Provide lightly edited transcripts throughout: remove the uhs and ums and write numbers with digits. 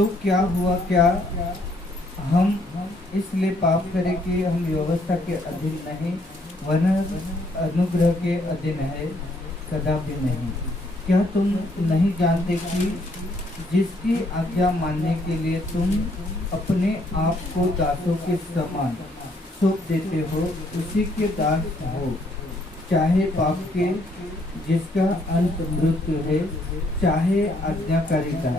तो क्या हुआ, क्या हम इसलिए पाप करें कि हम व्यवस्था के अधीन नहीं वरन अनुग्रह के अधीन है? कदापि नहीं। क्या तुम नहीं जानते कि जिसकी आज्ञा मानने के लिए तुम अपने आप को दासों के समान सौंप देते हो, उसी के दास हो, चाहे पाप के जिसका अंत मृत्यु है, चाहे आज्ञाकारिता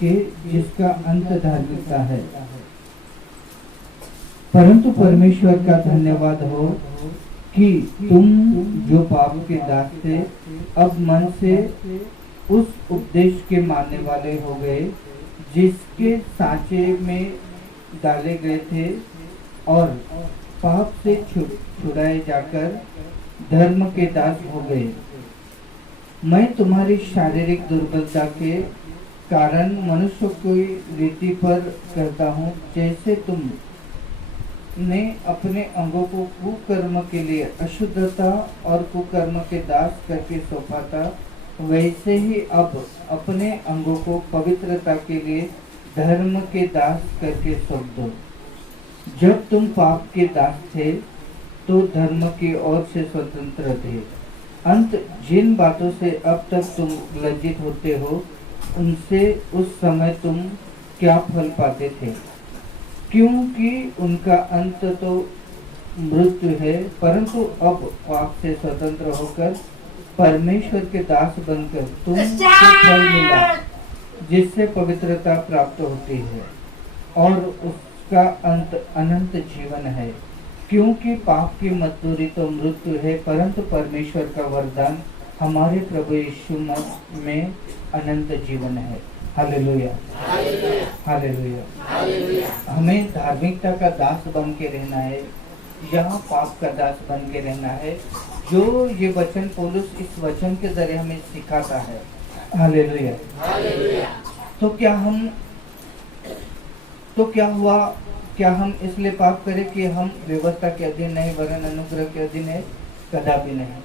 के जिसका अंत धार्मिकता है। परंतु परमेश्वर का धन्यवाद हो कि तुम जो पाप के दास थे अब मन से उस उपदेश के मानने वाले हो गए जिसके सांचे में डाले गए थे, और पाप से छुड़ाए जाकर धर्म के दास हो गए। मैं तुम्हारी शारीरिक दुर्बलता के कारण मनुष्य की रीति पर करता हूँ, जैसे तुम ने अपने अंगों को कुकर्म के लिए अशुद्धता और कुकर्म के दास करके सौंपा था, वैसे ही अब अपने अंगों को पवित्रता के लिए धर्म के दास करके सौंप दो। जब तुम पाप के दास थे तो धर्म की ओर से स्वतंत्र थे। अंत जिन बातों से अब तक तुम लज्जित होते हो, उनसे उस समय तुम क्या फल पाते थे? क्योंकि उनका अंत तो मृत्यु है। परंतु अब पाप से स्वतंत्र होकर परमेश्वर के दास बनकर तुमको फल मिला, जिससे पवित्रता प्राप्त होती है और उसका अंत अनंत जीवन है। क्योंकि पाप की मजदूरी तो मृत्यु है, परंतु परमेश्वर का वरदान हमारे प्रभु यीशु में अनंत जीवन है। Hallelujah, hallelujah. हमें धार्मिकता का दास बन के रहना है, यहाँ पाप का दास बन के रहना है, जो ये वचन पौलुस इस वचन के जरिए हमें सिखाता है। हालेलुया। तो क्या हुआ? क्या हम इसलिए पाप करें कि हम व्यवस्था के अधीन नहीं वरन अनुग्रह के अधीन है? कदापि नहीं।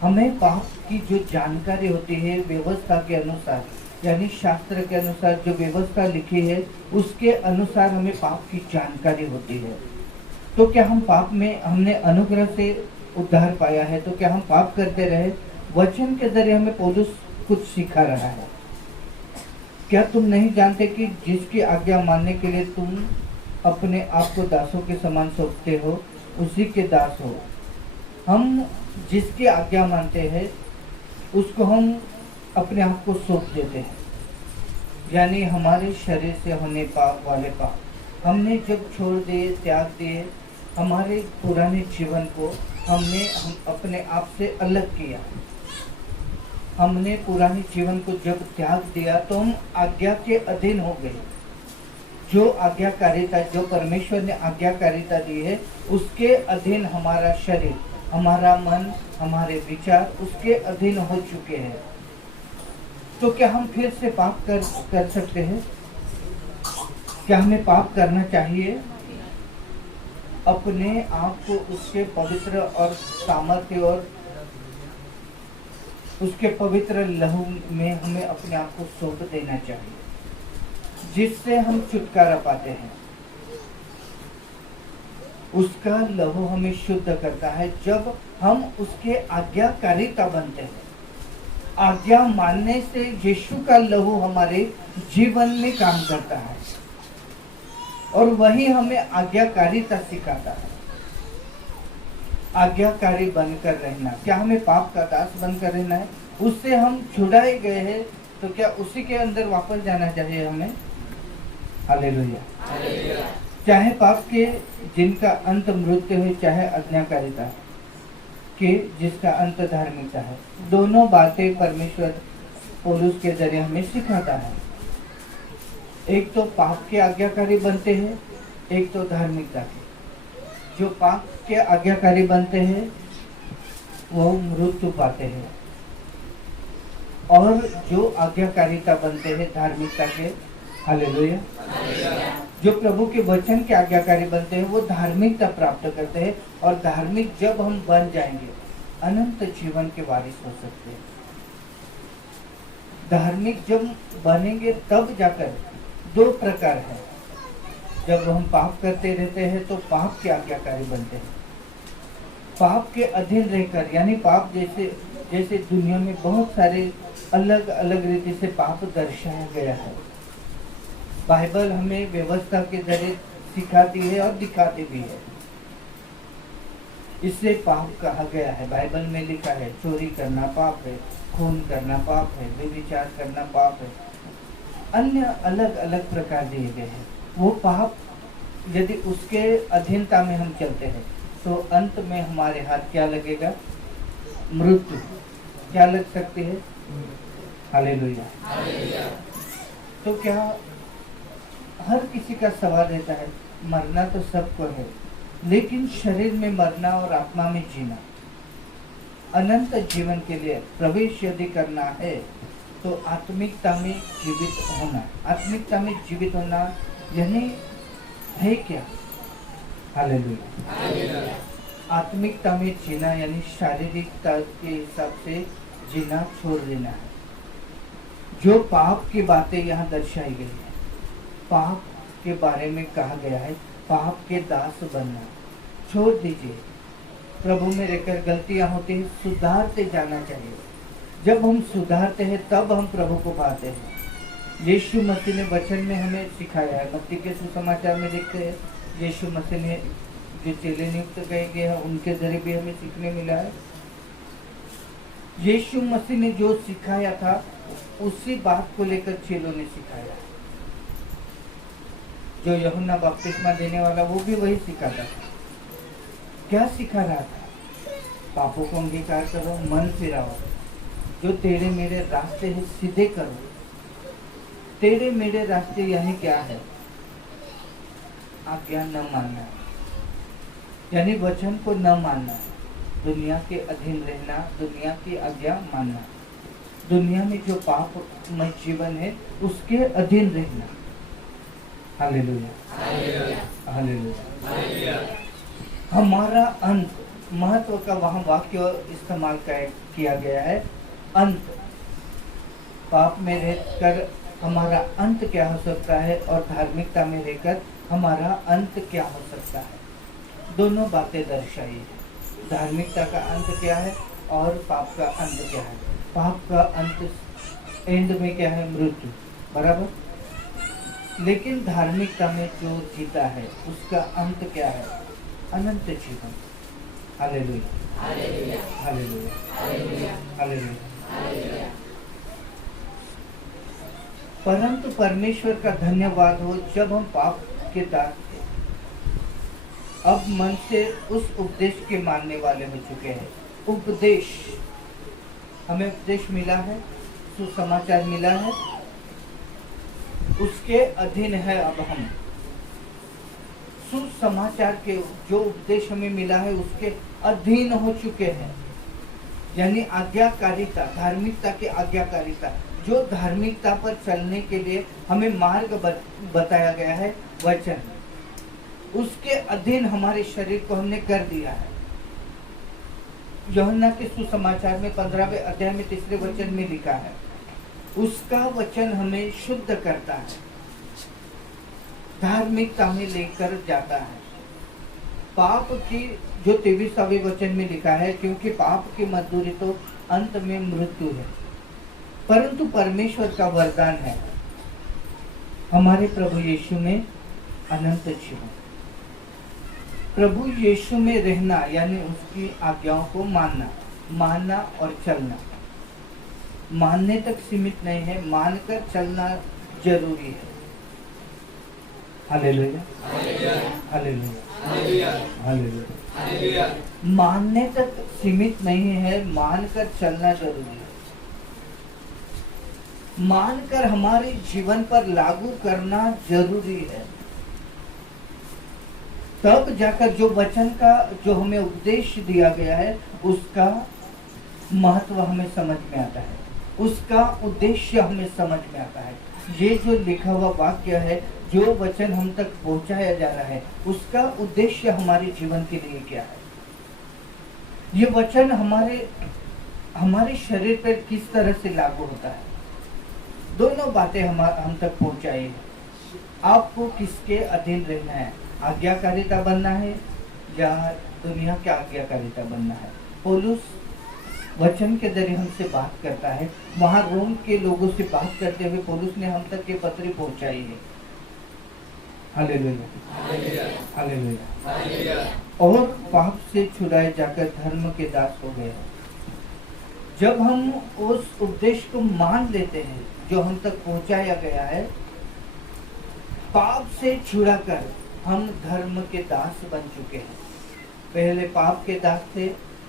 हमें पाप की जो जानकारी होती है व्यवस्था के अनुसार, यानी शास्त्र के अनुसार जो व्यवस्था लिखी है उसके अनुसार हमें पाप की जानकारी होती है। तो क्या हम पाप में, हमने अनुग्रह से उद्धार पाया है तो क्या हम पाप करते रहे? वचन के जरिए हमें पौलुस कुछ सिखा रहा है। क्या तुम नहीं जानते कि जिसकी आज्ञा मानने के लिए तुम अपने आप को दासों के समान सौंपते हो, उसी के दास हो। हम जिसकी आज्ञा मानते हैं उसको हम अपने आप को सौंप देते हैं, यानी हमारे शरीर से होने पाप वाले पाप हमने जब छोड़ दिए, त्याग दिए, हमारे पुराने जीवन को हम अपने आप से अलग किया। हमने पुराने जीवन को जब त्याग दिया तो हम आज्ञा के अधीन हो गए। जो आज्ञाकारिता, जो परमेश्वर ने आज्ञाकारिता दी है उसके अधीन हमारा शरीर, हमारा मन, हमारे विचार उसके अधीन हो चुके हैं। तो क्या हम फिर से पाप कर सकते हैं? क्या हमें पाप करना चाहिए? अपने आप को उसके पवित्र और सामर्थ्य और उसके पवित्र लहू में हमें अपने आप को सौंप देना चाहिए, जिससे हम छुटकारा पाते हैं। उसका लहू हमें शुद्ध करता है जब हम उसके आज्ञाकारिता बनते हैं। आज्ञा मानने से यीशु का लहू हमारे जीवन में काम करता है और वही हमें आज्ञाकारिता सिखाता है। आज्ञाकारी बनकर रहना, क्या हमें पाप का दास बनकर रहना है? उससे हम छुड़ाए गए हैं तो क्या उसी के अंदर वापस जाना चाहिए हमें? हालेलुया। चाहे पाप के जिनका अंत मृत्यु है, चाहे आज्ञाकारिता के जिसका अंत धार्मिकता है, दोनों बातें परमेश्वर पौलुस के जरिए हमें सिखाता है। एक तो पाप के आज्ञाकारी बनते हैं, एक तो धार्मिकता के। जो पाप के आज्ञाकारी बनते हैं वो मृत्यु पाते हैं, और जो आज्ञाकारिता बनते हैं धार्मिकता के, हालेलुया, जो प्रभु के वचन के आज्ञाकारी बनते हैं वो धार्मिकता प्राप्त करते हैं। और धार्मिक जब हम बन जाएंगे अनंत जीवन के वारिस हो सकते हैं। धार्मिक जब बनेंगे तब जाकर दो प्रकार है। जब हम पाप करते रहते हैं तो पाप के आज्ञाकारी बनते हैं। पाप के अधीन रहकर, यानी पाप जैसे जैसे दुनिया में बहुत सारे अलग अलग रीति से पाप दर्शाया गया है। बाइबल हमें व्यवस्था के जरिए सिखाती है और दिखाती भी है। इससे पाप कहा गया है, बाइबल में लिखा है चोरी करना पाप है, खून करना पाप है, व्यभिचार करना पाप है, अन्य अलग अलग प्रकार दिए गए हैं। वो पाप यदि उसके अधीनता में हम चलते हैं तो अंत में हमारे हाथ क्या लगेगा? मृत्यु। क्या लग सकती है? हालेलुया। तो क्या हर किसी का सवाल रहता है, मरना तो सबको है, लेकिन शरीर में मरना और आत्मा में जीना, अनंत जीवन के लिए प्रवेश यदि करना है तो आत्मिकता में जीवित होना। आत्मिकता में जीवित होना यानी है क्या? हालेलुया। आत्मिकता में जीना यानी शारीरिकता के हिसाब से जीना छोड़ देना है। जो पाप की बातें यहाँ दर्शाई गई है, पाप के बारे में कहा गया है, पाप के दास बनना छोड़ दीजिए। प्रभु में रहकर गलतियां होती है, सुधारते जाना चाहिए। जब हम सुधारते हैं तब हम प्रभु को पाते हैं। यीशु मसीह ने वचन में हमें सिखाया है। मत्ती के सुसमाचार में लिखते हैं, यीशु मसीह ने जो चेले नियुक्त किए गए हैं उनके जरिए भी हमें सीखने मिला है। यीशु मसीह ने जो सिखाया था उसी बात को लेकर चेलों ने सिखाया। जो यूहन्ना बपतिस्मा देने वाला वो भी वही सिखाता था। क्या सिखा रहा था? पापों को अंगीकार करो, मन फिराओ, जो तेरे मेरे रास्ते हैं सीधे करो। तेरे मेरे रास्ते यानी क्या है? आज्ञा न मानना, यानी वचन को न मानना, दुनिया के अधीन रहना, दुनिया की आज्ञा मानना, दुनिया में जो पापमय जीवन है उसके अधीन रहना। Hallelujah, hallelujah. हमारा अंत, महत्व का वहाँ वाक्य इस्तेमाल किया गया है, अंत। पाप में रहकर हमारा अंत क्या हो सकता है और धार्मिकता में रहकर हमारा अंत क्या हो सकता है, दोनों बातें दर्शाई है। धार्मिकता का अंत क्या है और पाप का अंत क्या है। पाप का अंत एंड में क्या है? मृत्यु, बराबर। लेकिन धार्मिकता में जो जीता है उसका अंत क्या है? अनंत जीवन। Hallelujah, hallelujah, hallelujah, hallelujah. परंतु परमेश्वर का धन्यवाद हो, जब हम पाप के दास थे अब मन से उस उपदेश के मानने वाले हो चुके हैं। उपदेश, हमें उपदेश मिला है, सुसमाचार मिला है, उसके अधीन है। अब हम सुसमाचार के जो उपदेश हमें मिला है उसके अधीन हो चुके हैं, यानी आज्ञाकारिता, धार्मिकता की आज्ञाकारिता। जो धार्मिकता पर चलने के लिए हमें मार्ग बताया गया है, वचन, उसके अधीन हमारे शरीर को हमने कर दिया है। यूहन्ना के सुसमाचार में 15वें अध्याय में 3 वचन में लिखा है, उसका वचन हमें शुद्ध करता है, धार्मिकता में लेकर जाता है। पाप की जो 23वें वचन में लिखा है, क्योंकि पाप की मजदूरी तो अंत में मृत्यु है, परंतु परमेश्वर का वरदान है हमारे प्रभु यीशु में अनंत जीवन। प्रभु यीशु में रहना यानी उसकी आज्ञाओं को मानना और चलना। मानने तक सीमित नहीं है, मानकर चलना जरूरी है। Hallelujah, hallelujah, hallelujah. मानने तक सीमित नहीं है, मानकर चलना जरूरी है। मानकर हमारे जीवन पर लागू करना जरूरी है, तब जाकर जो वचन का जो हमें उपदेश दिया गया है उसका महत्व हमें समझ में आता है, उसका उद्देश्य हमें समझ में आता है। ये जो लिखा हुआ वाक्य है, जो वचन हम तक पहुंचाया जा रहा है, उसका उद्देश्य हमारे जीवन के लिए क्या है। ये वचन हमारे शरीर पर किस तरह से लागू होता है, दोनों बातें हम तक पहुंचाई है। आपको किसके अधीन रहना है? आज्ञाकारिता बनना है या दुनिया की आज्ञाकारिता बनना है? पौलुस वचन के जरिए हमसे बात करता है। वहां रोम के लोगों से बात करते हुए पौलुस ने हम तक ये पत्री पहुंचाई है। Hallelujah, hallelujah. और पाप से छुड़ाए जाकर धर्म के दास हो गए। जब हम उस उपदेश को मान लेते हैं जो हम तक पहुंचाया गया है, पाप से छुड़ाकर हम धर्म के दास बन चुके हैं। पहले पाप के दास थे,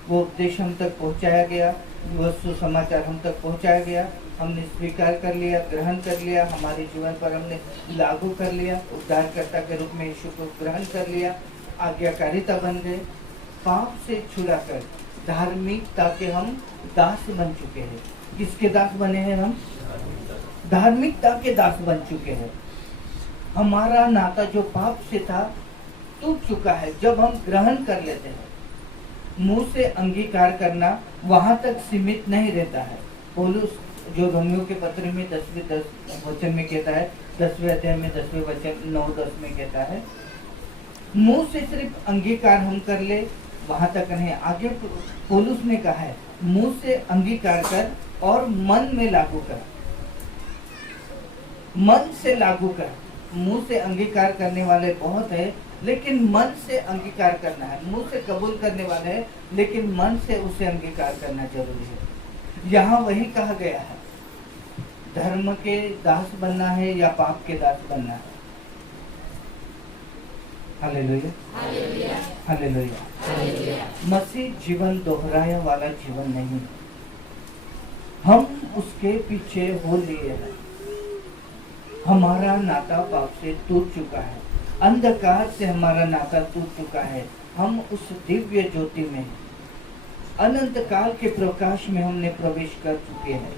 वो उपदेश हम तक पहुंचाया गया, वो सुसमाचार हम तक पहुंचाया गया, हमने स्वीकार कर लिया, ग्रहण कर लिया, हमारे जीवन पर हमने लागू कर लिया, उद्धारकर्ता के रूप में यीशु को ग्रहण कर लिया, आज्ञाकारिता बन गए। पाप से छुड़ाकर धार्मिकता के हम दास बन चुके हैं। किसके दास बने हैं हम? धार्मिकता के दास बन चुके हैं। हमारा नाता जो पाप से था टूट चुका है जब हम ग्रहण कर लेते हैं। मुंह से अंगीकार करना वहां तक सीमित नहीं रहता है। पौलुस जो रोमियो के पत्र में 10वें वचन में कहता है, 10वें अध्याय में 10वें वचन 9-10 में कहता है, मुंह से सिर्फ अंगीकार हम कर ले वहां तक नहीं। आगे पौलुस ने कहा है मुंह से अंगीकार कर और मन में लागू कर। मन से लागू कर। मुंह से अंगीकार करने वाले बहुत है, लेकिन मन से अंगीकार करना है। मुंह से कबूल करने वाले हैं, लेकिन मन से उसे अंगीकार करना जरूरी है। यहाँ वही कहा गया है, धर्म के दास बनना है या पाप के दास बनना है। Hallelujah, hallelujah. मसीह जीवन दोहराया वाला जीवन नहीं, हम उसके पीछे हो लिए हैं। हमारा नाता पाप से टूट चुका है, अंधकार से हमारा नाता टूट चुका है। हम उस दिव्य ज्योति में, अनंत काल के प्रकाश में हमने प्रवेश कर चुके हैं।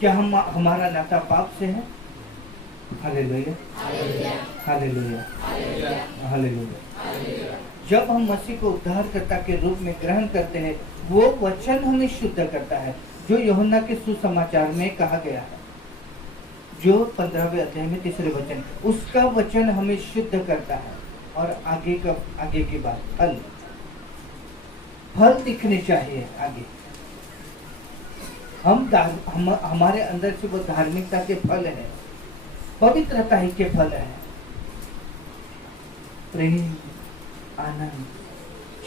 क्या हमारा नाता पाप से है? Hallelujah, hallelujah, hallelujah. जब हम मसीह को उद्धारकर्ता के रूप में ग्रहण करते हैं, वो वचन हमें शुद्ध करता है, जो यूहन्ना के सुसमाचार में कहा गया है, जो 15वें अध्याय में 3रे वचन, उसका वचन हमें शुद्ध करता है। और आगे की बात, फल दिखने चाहिए आगे। हमारे अंदर से वो धार्मिकता के फल है, पवित्रता ही के फल है। प्रेम, आनंद,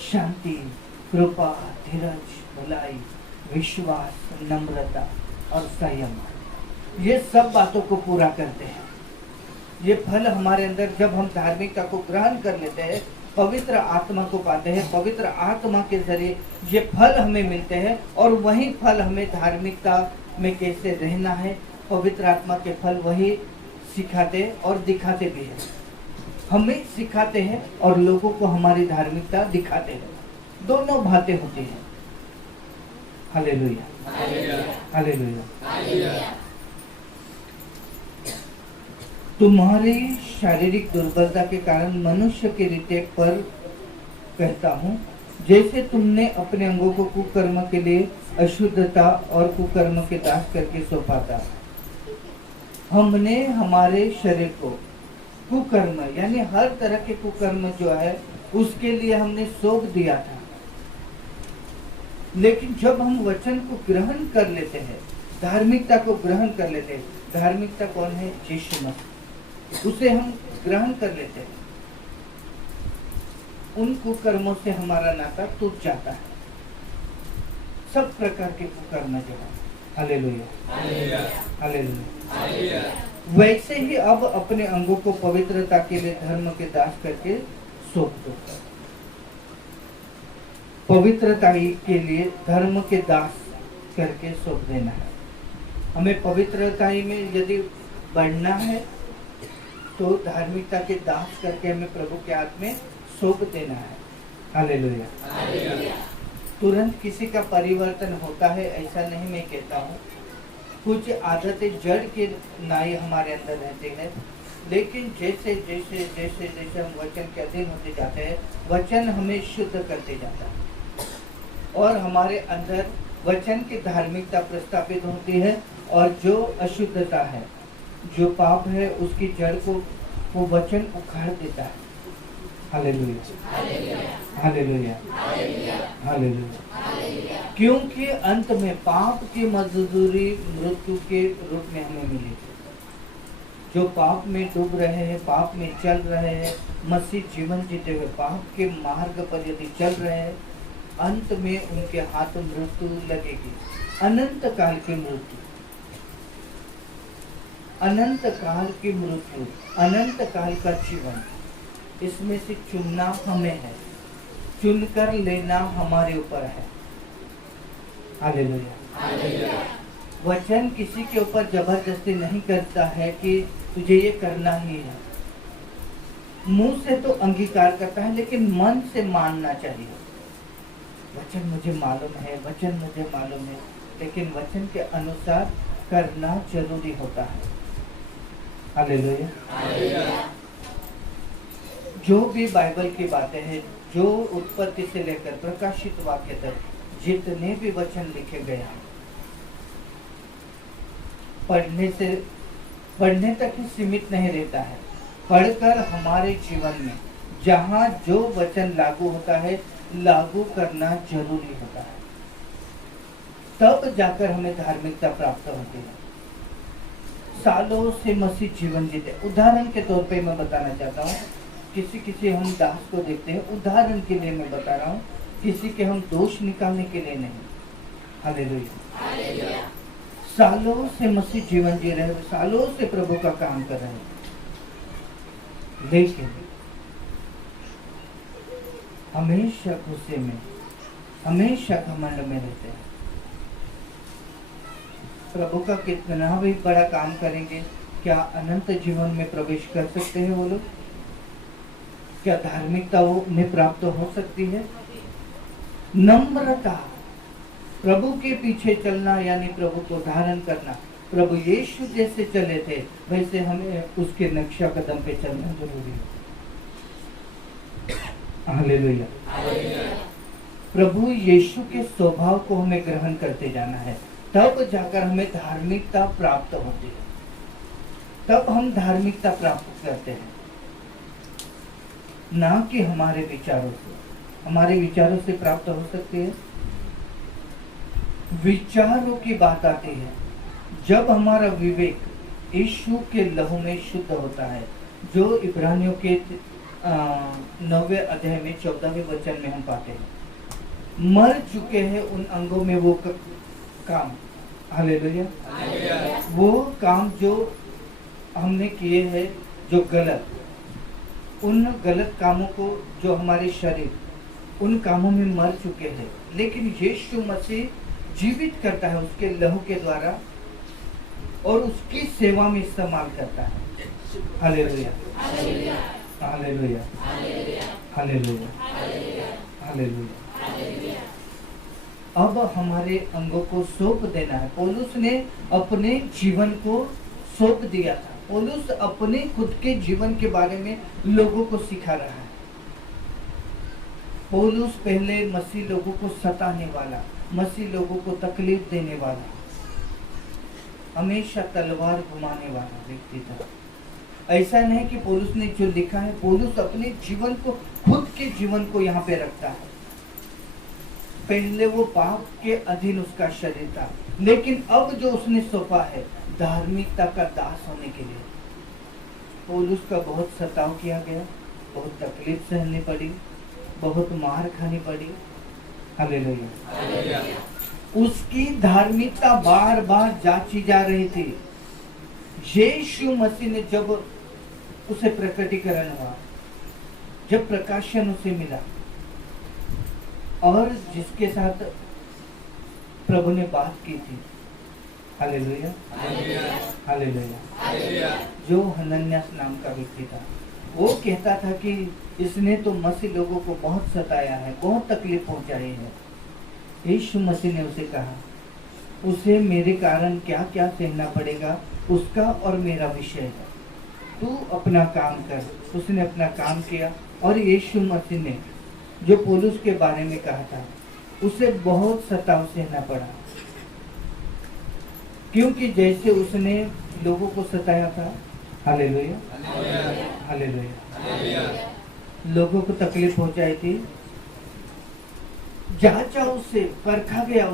शांति, कृपा, धीरज, भलाई, विश्वास, नम्रता और संयम, ये सब बातों को पूरा करते हैं। ये फल हमारे अंदर, जब हम धार्मिकता को ग्रहण कर लेते हैं, पवित्र आत्मा को पाते हैं, पवित्र आत्मा के जरिए ये फल हमें मिलते हैं। और वही फल हमें धार्मिकता में कैसे रहना है, पवित्र आत्मा के फल वही सिखाते और दिखाते भी हैं। हमें सिखाते हैं और लोगों को हमारी धार्मिकता दिखाते हैं। दोनों बातें होती हैं। Hallelujah, hallelujah. तुम्हारी शारीरिक दुर्बलता के कारण मनुष्य के रीते पर कहता हूँ, जैसे तुमने अपने अंगों को कुकर्म के लिए अशुद्धता और कुकर्म के दास करके सौंपा था, हमने हमारे शरीर को कुकर्म यानी हर तरह के कुकर्म जो है उसके लिए हमने सौंप दिया था। लेकिन जब हम वचन को ग्रहण कर लेते हैं, धार्मिकता को ग्रहण कर लेते हैं, धार्मिकता कौन है? यीशु मसीह, उसे हम ग्रहण कर लेते हैं, उन कुकर्मों से हमारा नाता टूट जाता है, सब प्रकार के कुकर्म जो है। Hallelujah, hallelujah. वैसे ही अब अपने अंगों को पवित्रता के लिए धर्म के दास करके सौंप दो। पवित्रता के लिए धर्म के दास करके सौंप देना है। हमें पवित्रता में यदि बढ़ना है तो धार्मिकता के दास करके हमें प्रभु के हाथ में सौंप देना है। हालेलुया। तुरंत किसी का परिवर्तन होता है ऐसा नहीं मैं कहता हूँ। कुछ आदतें जड़ के नाई हमारे अंदर रहते हैं, लेकिन जैसे जैसे जैसे जैसे हम वचन के अधीन होते जाते हैं, वचन हमें शुद्ध करते जाता है और हमारे अंदर वचन की धार्मिकता प्रस्थापित होती है। और जो अशुद्धता है जो पाप है उसकी जड़ को वो वचन उखाड़ देता है। Hallelujah, hallelujah, hallelujah. क्योंकि अंत में पाप की मजदूरी मृत्यु के रूप में हमें मिली। जो पाप में डूब रहे हैं, पाप में चल रहे हैं, मसीह जीवन जीते हुए पाप के मार्ग पर यदि चल रहे हैं, अंत में उनके हाथ मृत्यु लगेगी। अनंत काल की मृत्यु, अनंत काल की मृत्यु, अनंत काल का जीवन, इसमें से चुनना हमें है, चुनकर लेना हमारे ऊपर है। हालेलुया। वचन किसी के ऊपर जबरदस्ती नहीं करता है कि तुझे ये करना ही है। मुंह से तो अंगीकार करता है, लेकिन मन से मानना चाहिए। वचन मुझे मालूम है, वचन मुझे मालूम है, लेकिन वचन के अनुसार करना जरूरी होता है। हालेलुया। जो भी बाइबल की बातें हैं, जो उत्पत्ति से लेकर प्रकाशित वाक्य तक जितने भी वचन लिखे गए हैं, पढ़ने तक ही सीमित नहीं रहता है। पढ़कर हमारे जीवन में जहाँ जो वचन लागू होता है, लागू करना जरूरी होता है। तब जाकर हमें धार्मिकता प्राप्त होती है। सालों से मसीह जीवन जीते। उदाहरण के तौर पे मैं बताना चाहता हूँ, किसी हम दास को देखते हैं, उदाहरण के लिए मैं बता रहा हूँ, किसी के हम दोष निकालने के लिए नहीं। हालेलुया। सालों से मसीह जीवन जी रहे हैं, सालों से प्रभु का काम कर रहे हैं, लेकिन हमेशा गुस्से में, हमेशा घमंड में रहते हैं। प्रभु का कितना भी बड़ा काम करेंगे, क्या अनंत जीवन में प्रवेश कर सकते हैं वो लोग? क्या धार्मिकता वो उन्हें प्राप्त हो सकती है? नम्रता, प्रभु के पीछे चलना यानी प्रभु को धारण करना। प्रभु यीशु जैसे चले थे, वैसे हमें उसके नक्शा कदम पे चलना जरूरी है। हालेलुया। प्रभु यीशु के स्वभाव को हमें ग्रहण करते जाना है, तब जाकर हमें धार्मिकता प्राप्त होती है। तब हम धार्मिकता प्राप्त करते हैं, ना कि हमारे विचारों से। हमारे विचारों से प्राप्त हो सकती है। विचारों की बात आती है जब हमारा विवेक यीशु के लहू में शुद्ध होता है, जो इब्रानियों के 9वें अध्याय में 14वें वचन में हम पाते हैं। मर चुके हैं उन अंगों में वो काम। हालेलुया। वो काम जो हमने किए हैं, जो गलत, उन गलत कामों को, जो हमारे शरीर उन कामों में मर चुके हैं, लेकिन यीशु मसीह जीवित करता है उसके लहू के द्वारा और उसकी सेवा में इस्तेमाल करता है। Hallelujah, hallelujah, hallelujah, hallelujah. अब हमारे अंगों को सौंप देना है। पौलुस ने अपने जीवन को सौंप दिया था। पौलुस अपने खुद के जीवन के बारे में लोगों को सिखा रहा है। पौलुस पहले मसीह लोगों को सताने वाला, मसीह लोगों को तकलीफ देने वाला, हमेशा तलवार घुमाने वाला व्यक्ति था। ऐसा नहीं कि पौलुस ने जो लिखा है, पौलुस अपने जीवन को, खुद के जीवन को यहाँ पे रखता है। पहले वो पाप के अधीन उसका शरीर था, लेकिन अब जो उसने सौंपा है धार्मिकता का दास होने के लिए। पौलुस का बहुत सताव किया गया, बहुत तकलीफ सहनी पड़ी, बहुत मार खानी पड़ी। हालेलुया। उसकी धार्मिकता बार बार जांची जा रही थी। यीशु मसीह ने जब उसे प्रकटीकरण हुआ, जब प्रकाशन उसे मिला और जिसके साथ प्रभु ने बात की थी, हालेलुया, हालेलुया, जो हनन्यास नाम का व्यक्ति था, वो कहता था कि इसने तो मसीह लोगों को बहुत सताया है, बहुत तकलीफ पहुंचाई है। यीशु मसीह ने उसे कहा, उसे मेरे कारण क्या क्या सहना पड़ेगा, उसका और मेरा विषय है, तू अपना काम कर। उसने अपना काम किया और यीशु मसीह ने जो पौलुस के बारे में कहा था, उसे बहुत सताव सहना पड़ा, क्योंकि जैसे उसने लोगों को सताया था। Hallelujah, hallelujah. लोगों को तकलीफ पहुंचाई थी। जांचा उससे, परखा गया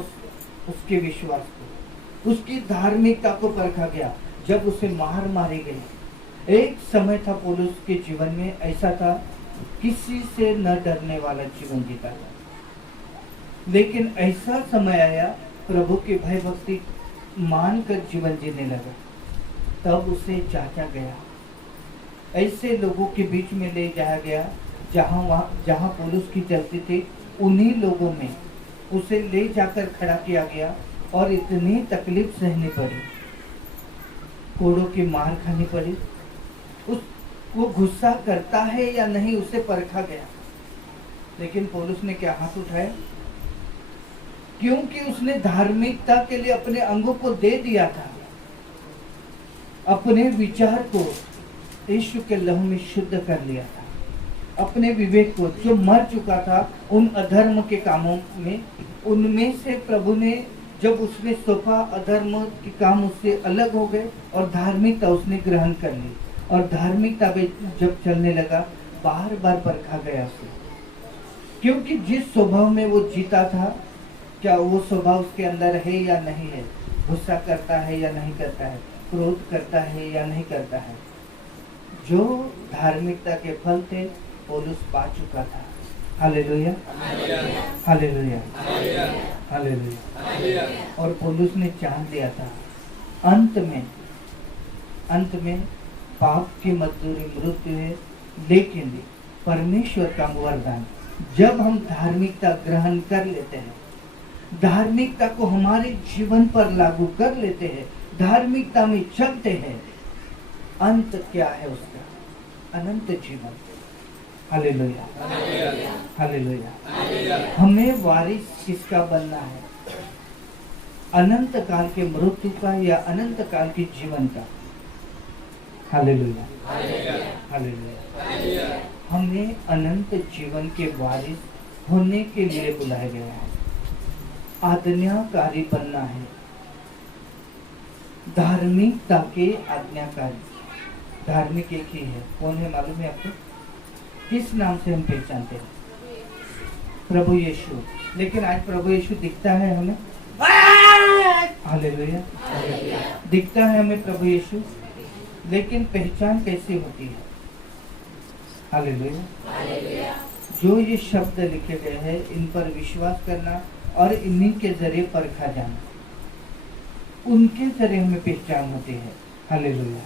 उसके विश्वास को, उसकी धार्मिकता को परखा गया जब उसे मारे गए। एक समय था पौलुस के जीवन में ऐसा था, किसी से न डरने वाला जीवन जीता था। लेकिन ऐसा समय आया, प्रभु की भय भक्ति मानकर जीवन जीने लगा, तब उसे जांचा गया। ऐसे लोगों के बीच में ले जाया गया जहां पौलुस की चलती थी, उन्हीं लोगों में उसे ले जाकर खड़ा किया गया और इतनी तकलीफ सहनी पड़ी, कोड़ों की मार खानी पड़ी। वो गुस्सा करता है या नहीं उसे परखा गया। लेकिन पौलुस ने क्या हाथ उठाया? क्योंकि उसने धार्मिकता के लिए अपने अंगों को दे दिया था, अपने विचार को यीशु के लहू में शुद्ध कर लिया था, अपने विवेक को जो मर चुका था उन अधर्म के कामों में, उनमें से प्रभु ने जब उसने सौंपा, अधर्म के काम उससे अलग हो गए और धार्मिकता उसने ग्रहण कर ली। और धार्मिकता में जब चलने लगा, बार बार परखा गया उसे, क्योंकि जिस स्वभाव में वो जीता था, क्या वो स्वभाव उसके अंदर है या नहीं है, गुस्सा करता है या नहीं करता है, क्रोध करता है या नहीं करता है। जो धार्मिकता के फल थे पौलुस पा चुका था। Hallelujah, hallelujah, hallelujah. और पौलुस ने जान लिया था, अंत में पाप की मजदूरी मृत्यु है, लेकिन परमेश्वर का वरदान जब हम धार्मिकता ग्रहण कर लेते हैं, धार्मिकता को हमारे जीवन पर लागू कर लेते हैं, धार्मिकता में चलते हैं, अंत क्या है उसका? अनंत जीवन। Hallelujah, hallelujah. हमें वारिस किसका बनना है? अनंत काल के मृत्यु का या अनंत काल के जीवन का? Hallelujah, hallelujah. हमें अनंत जीवन के वारिस होने के लिए बुलाया गया है, आज्ञाकारी बनना है, धार्मिकता के आज्ञाकारी। धार्मिक एक ही है, कौन है मालूम है आपको? किस नाम से हम पहचानते हैं? प्रभु यीशु। लेकिन आज प्रभु यीशु दिखता है हमें? हालेलुया, दिखता है हमें प्रभु यीशु, लेकिन पहचान कैसी होती है? हालेलुया। जो ये शब्द लिखे गए हैं, इन पर विश्वास करना और इन्हीं के जरिए परखा जाना, उनके जरिए हमें पहचान होती है। Hallelujah,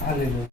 hallelujah.